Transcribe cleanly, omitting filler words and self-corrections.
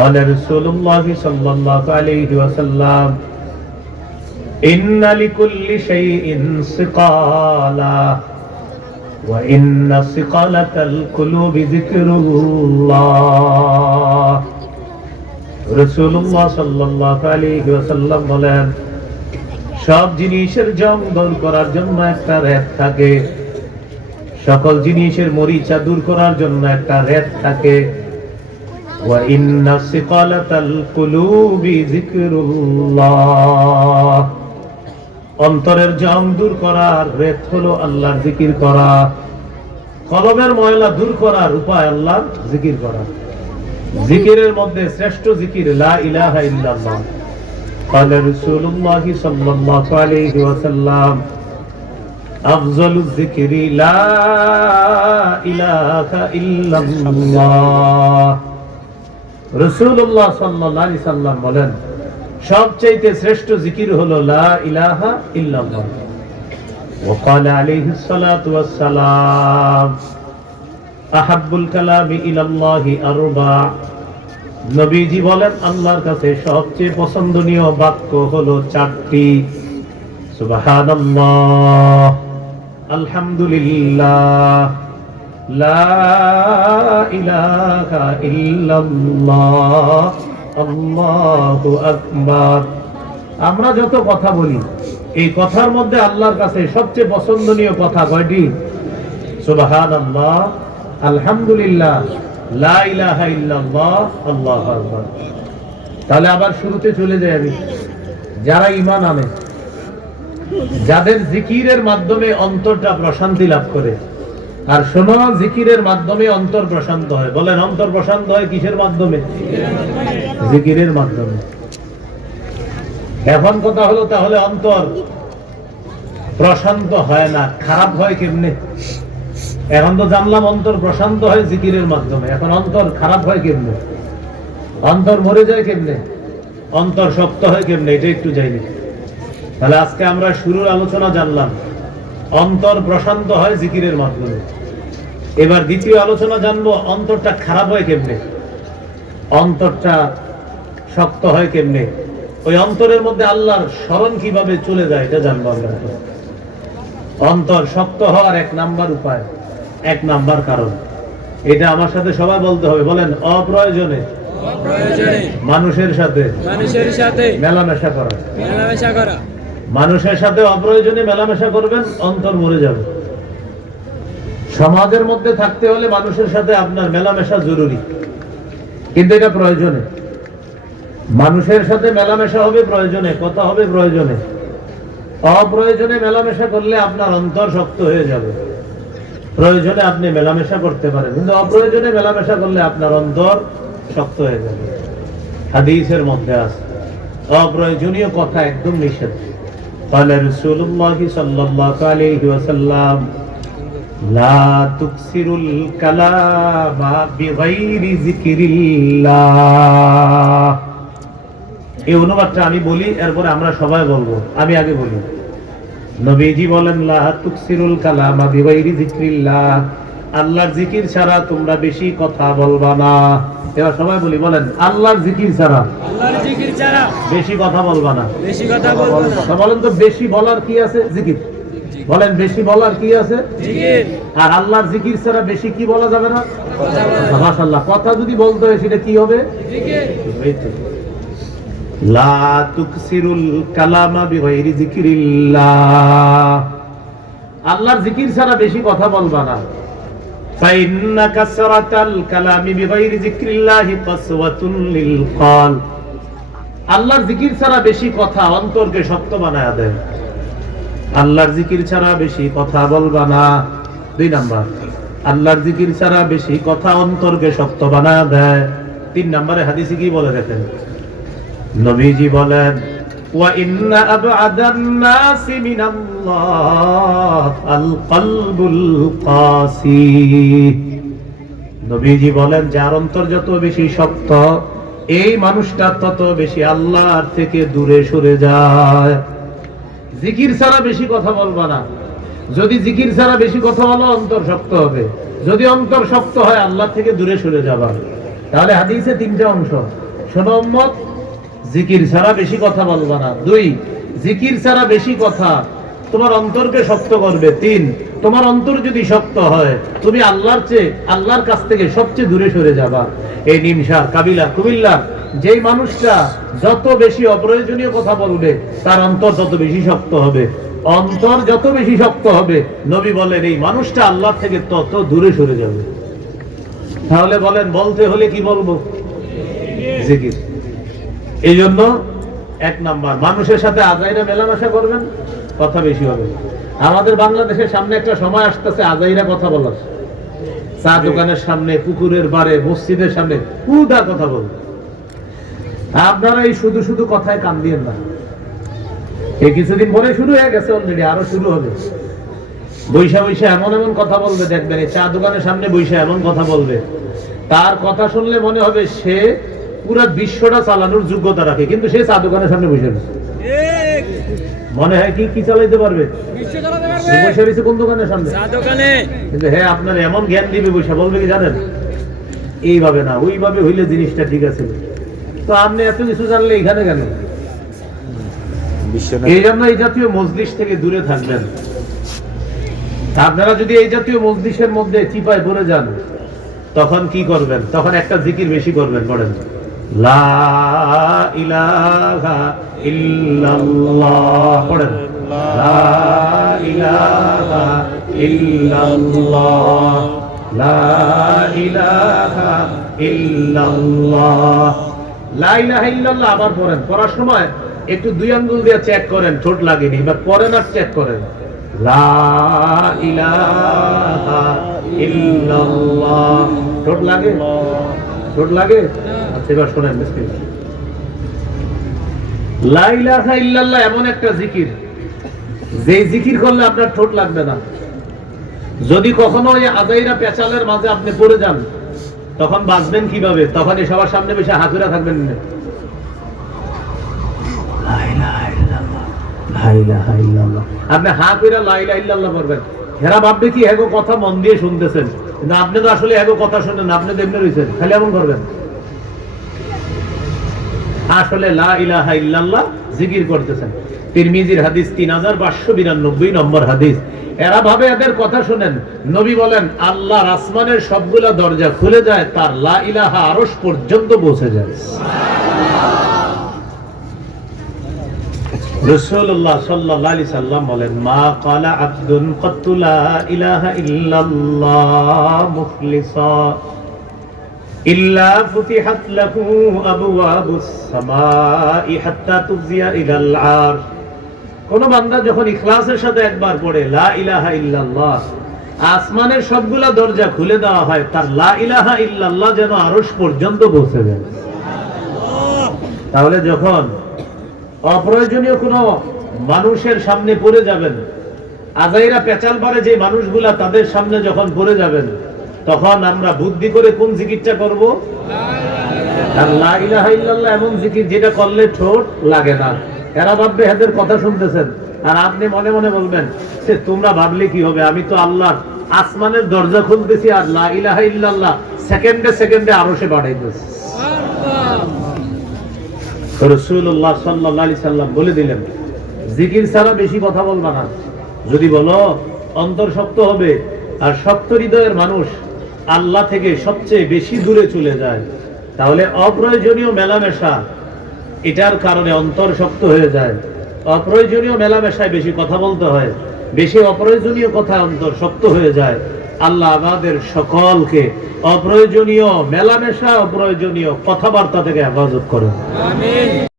قال رسول الله صلى الله عليه وسلم إن لكل شيء سقالا وإن سقالة القلوب ذكر الله রাসূলুল্লাহ সাল্লাল্লাহু আলাইহি ওয়াসাল্লাম বলেন, সব জিনিসের জং দূর করার জন্য একটা রেত থাকে, সকল জিনিসের মরিচা দূর করার জন্য একটা রেত থাকে। ওয়া ইন্না সিকালাতাল কুলুবি যিকরুল্লাহ, অন্তরের জং দূর করার রেত হলো আল্লাহর জিকির করা। কলবের ময়লা দূর করার উপায় আল্লাহর জিকির করা। জিকিরের মধ্যে শ্রেষ্ঠ জিকির লা ইলাহা ইল্লাল্লাহ। قال رسول الله صلى الله عليه وسلم أفضل الذكر لا إله إلا الله। রাসূলুল্লাহ সাল্লাল্লাহু আলাইহি সাল্লাম বলেন, সবচেয়ে শ্রেষ্ঠ জিকির হলো লা ইলাহা ইল্লাল্লাহ। وقال عليه الصلاة والسلام আহাব্বুল কালামি ইলাল্লাহি আরবা। নবীজি বলেন, আল্লাহর কাছে সবচেয়ে পছন্দনীয় বাক্য হলো চারটি। সুবহানাল্লাহ, আলহামদুলিল্লাহ, লা ইলাহা ইল্লাল্লাহ, আল্লাহু আকবার। আমরা যত কথা বলি, এই কথার মধ্যে আল্লাহর কাছে সবচেয়ে পছন্দনীয় কথা কয়টি? সুবহানাল্লাহ, আলহামদুলিল্লাহ, লা ইলাহা ইল্লাল্লাহ, আল্লাহু আকবার। তাহলে আবার শুরুতে চলে যাই আমি। যারা ঈমান আনে, যাদের জিকিরের মাধ্যমে অন্তরটা প্রশান্তি লাভ করে, আর শোনো, জিকিরের মাধ্যমে অন্তর প্রশান্ত হয়। বলেন, অন্তর প্রশান্ত হয় কিসের মাধ্যমে? জিকিরের মাধ্যমে। এখন কথা হলো, তাহলে অন্তর প্রশান্ত হয় না, খারাপ হয় কেমনে? এখন তো জানলাম অন্তর প্রশান্ত হয় জিকিরের মাধ্যমে, এখন অন্তর খারাপ হয় কেমনে? অন্তর মরে যায় কেমনে? অন্তর শক্ত হয় কেমনে? এটা একটু জানি। তাহলে আজকে আমরা শুরুর আলোচনা জানলাম, অন্তর প্রশান্ত হয় জিকিরের মাধ্যমে। এবার দ্বিতীয় আলোচনা জানবো, অন্তরটা খারাপ হয় কেমনে, অন্তরটা শক্ত হয় কেমনে, ওই অন্তরের মধ্যে আল্লাহর স্মরণ কিভাবে চলে যায় এটা জানবো আমরা। অন্তর শক্ত হওয়ার এক নাম্বার উপায়, এক নাম্বার কারণ, এটা আমার সাথে সবাই বলতে হবে। বলেন, অপ্রয়োজনে মানুষের সাথে মেলামেশা করা। মানুষের সাথে অপ্রয়োজনে মেলামেশা করবেন, অন্তর মরে যাবে। সমাজের মধ্যে থাকতে হলে মানুষের সাথে আপনার মেলামেশা জরুরি, কিন্তু এটা প্রয়োজনে। মানুষের সাথে মেলামেশা হবে প্রয়োজনে, কথা হবে প্রয়োজনে। অপ্রয়োজনে মেলামেশা করলে আপনার অন্তর শক্ত হয়ে যাবে। প্রয়োজনে আপনি মেলামেশা করতে পারেন, কিন্তু অপ্রয়োজনে মেলামেশা করলে আপনার অন্তর শক্ত হয়ে যাবে। হাদিসের মধ্যে আছে, অপ্রয়োজনীয় কথা একদম নিষেধ। قال رسول الله صلى الله عليه وسلم لا تكثروا الكلام بغير ذكر الله। এই অনুবাদটা আমি বলি, এরপরে আমরা সবাই বলবো। আমি আগে বলি। নবীজি বলেন, লা তুকসিরুল কালামা বিগাইরি যিকরিল্লাহ, আল্লাহর জিকির ছাড়া তোমরা বেশি কথা বলবা না। এবার সবাই বলি, বলেন, আল্লাহর জিকির ছাড়া, আল্লাহর জিকির ছাড়া বেশি কথা বলবা না, বেশি কথা বলবা না। বলেন তো, বেশি বলার কি আছে? জিকির। বলেন, বেশি বলার কি আছে? জিকির। আর আল্লাহর জিকির ছাড়া বেশি কি বলা যাবে না? মাশাআল্লাহ, কথা যদি বলতে হয় সেটা কি হবে? জিকির। লা তুকসিরুল কালামা বিগাইরি যিকরিল্লাহ, আল্লাহর জিকির ছাড়া বেশি কথা বলবা না। ফাইন্না কাসরাতাল কালামি বিগাইরি যিকরিল্লাহি কাসওয়াতুন লিল কলব, আল্লাহর জিকির ছাড়া বেশি কথা অন্তরকে শক্ত বানায় দেয়। আল্লাহর জিকির ছাড়া বেশি কথা বলবা না। 2 নাম্বার, আল্লাহর জিকির ছাড়া বেশি কথা অন্তরকে শক্ত বানায় দেয়। 3 নম্বরে হাদিসে কি বলে দেখেন, নবীজি বলেন, ওয়া ইন্না আবআদান নাসি মিনাল্লাহ আল কলবুল কাসি। নবীজি বলেন, যার অন্তর যত বেশি শক্ত, এই মানুষটা তত বেশি আল্লাহর থেকে দূরে সরে যায়। জিকির ছাড়া বেশি কথা বলবা না। যদি জিকির ছাড়া বেশি কথা বলো, অন্তর শক্ত হবে। যদি অন্তর শক্ত হয়, আল্লাহ থেকে দূরে সরে যাবা। তাহলে হাদিসে 3টা অংশ। শোনো উম্মত, জিকির ছাড়া বেশি কথা বলবা না। 2, জিকির ছাড়া বেশি কথা তোমার অন্তরকে শক্ত করবে। 3, তোমার অন্তর যদি শক্ত হয় তুমি আল্লাহর কাছ থেকে সবচেয়ে দূরে সরে যাবা। এই নিমসার, কাবিলা, কুমিল্লা, যেই মানুষটা যত বেশি অপ্রয়োজনীয় কথা বলবে তার অন্তর তত বেশি শক্ত হবে। অন্তর যত বেশি শক্ত হবে, নবী বলেন এই মানুষটা আল্লাহ থেকে তত দূরে সরে যাবে। তাহলে বলেন, বলতে হলে কি বলবো? জিকির। এই জন্য 1 নাম্বার, মানুষের সাথে আজাইরা মেলামেশা করবেন, কথা বেশি হবে। আমাদের বাংলাদেশের সামনে একটা সময় আসতেছে আজাইরা কথা বলার। চা দোকানের সামনে, পুকুরের পাড়ে, মসজিদের সামনে কুদা কথা বলবে। আপনারা এই শুধু শুধু কথায় কান দিয়েন না। এই কিছুদিন পরে শুরু হয়ে গেছে, অলরেডি আরো শুরু হবে। বৈশা বৈশা এমন এমন কথা বলবে, দেখবেন এই চা দোকানের সামনে বৈশা এমন কথা বলবে, তার কথা শুনলে মনে হবে সে পুরো বিশ্বটা চালানোর যোগ্যতা রাখে, কিন্তু সে চা দোকানের সামনে বসে রয়েছে। মনে হয় কি চালাইতে পারবে? বসে রয়েছে কোন দোকানের সামনে? চা দোকানে। কিন্তু হ্যাঁ, আপনার এমন জ্ঞান দিবে, বৈশা বলবে কি জানেন, এইভাবে না ওইভাবে হইলে জিনিসটা ঠিক আছে। তো আপনি এত কিছু জানলে এখানে কেন? এই জন্য এই জাতীয় মজলিস থেকে দূরে থাকবেন। আপনারা যদি এই জাতীয় মজলিসের মধ্যে চিপায় পড়ে যান, তখন কি করবেন? তখন একটা জিকির বেশি করবেন। পড়েন, লা ইলাহা ইল্লাল্লাহ। পড়েন, লা ইলাহা ইল্লাল্লাহ, লা ইলাহা ইল্লাল্লাহ, লা ইলাহা ইল্লাল্লাহ। আবার পড়েন, পড়ার সময় একটু 2 আঙ্গুল দিয়ে চেক করেন ঠোঁট লাগেনি, এবার পড়েন আর চেক করেন, লা ইলাহা ইল্লাল্লাহ। ঠোঁট লাগে? ঠোঁট লাগে? আচ্ছা, এবার শোনেন, বিসমিল্লাহ। লা ইলাহা ইল্লাল্লাহ এমন একটা জিকির, যেই জিকির করলে আপনার ঠোঁট লাগবে না। যদি কখনো এই আজাইরা পেঁচালের মাঝে আপনি পড়ে যান, তখন বাঁচবেন কিভাবে? তখন এই সবার সামনে বসে হাতুড়া থাকবেন না। আপনি হা কইরা লা ইলাহা ইল্লাল্লাহ করবেন, হেরা ভাববে কি এগো কথা মন দিয়ে শুনতেছেন, কিন্তু আপনি তো আসলে এগো কথা শুনেন, আপনি তো এমনি রয়েছেন, খালি এমন করবেন। আসলে লা ইলাহা ইল্লাল্লাহ জিকির করতেছেন। তিরমিজির হাদিস 3592 নম্বর হাদিস। এরা ভাবে এদের কথা শুনেন, নবী বলেন আল্লাহর আসমানের সবগুলা দরজা খুলে যায়, তার লা ইলাহা আরশ পর্যন্ত পৌঁছে যায়। রাসূলুল্লাহ সাল্লাল্লাহু আলাইহি সাল্লাম বলেন, মা ক্বালা আবদুন ক্বাত্তু লা ইলাহা ইল্লাল্লাহ মুখলিসা ইল্লা ফুতিহাত লাহু আবওয়াবুস সামাই হাত্তা তুজিয়া ইলাল আরশ। কোন বান্দা যখন ইখলাসের সাথে একবার পড়ে লা ইলাহা ইল্লাল্লাহ, আসমানের সবগুলা দরজা খুলে দেওয়া হয়, তার লা ইলাহা ইল্লাল্লাহ যেন আরশ পর্যন্ত পৌঁছে যায়। তাহলে যখন অপ্রয়োজনীয় কোন মানুষের সামনে পড়ে যাবেন, আজাইরা পেঁচাল পারে যে মানুষগুলা, তাদের সামনে যখন পড়ে যাবেন, তখন আমরা বুদ্ধি করে কোন জিকিরটা করব? আর লা ইলাহা ইল্লাল্লাহ এমন জিকির যেটা করলে ঠোঁট লাগে না। এরা ভাববে এদের কথা শুনতেছেন, আর আপনি মনে মনে বলবেন, সে তোমরা ভাবলে কি হবে, আমি তো আল্লাহর আসমানের দরজা খুলতেছি আর লা ইলাহা ইল্লাল্লাহ সেকেন্ডে সেকেন্ডে আরশে বাড়াইতেছি। রাসূলুল্লাহ সাল্লাল্লাহু আলাইহি সাল্লাম বলে দিলেন, জিকির ছাড়া বেশি কথা বলবা না। যদি বলো, অন্তর শক্ত হবে, আর শক্ত হৃদয়ের মানুষ আল্লাহ থেকে সবচেয়ে বেশি দূরে চলে যায়। তাহলে অপ্রয়োজনীয় মেলামেশা, এটার কারণে অন্তর শক্ত হয়ে যায়। অপ্রয়োজনীয় মেলামেশায় বেশি কথা বলতে হয়, বেশি অপ্রয়োজনীয় কথায় অন্তর শক্ত হয়ে যায়। আল্লাহ আমাদের সকলকে অপ্রয়োজনীয় মেলামেশা, অপ্রয়োজনীয় কথাবার্তা থেকে হেফাজত করেন। আমিন।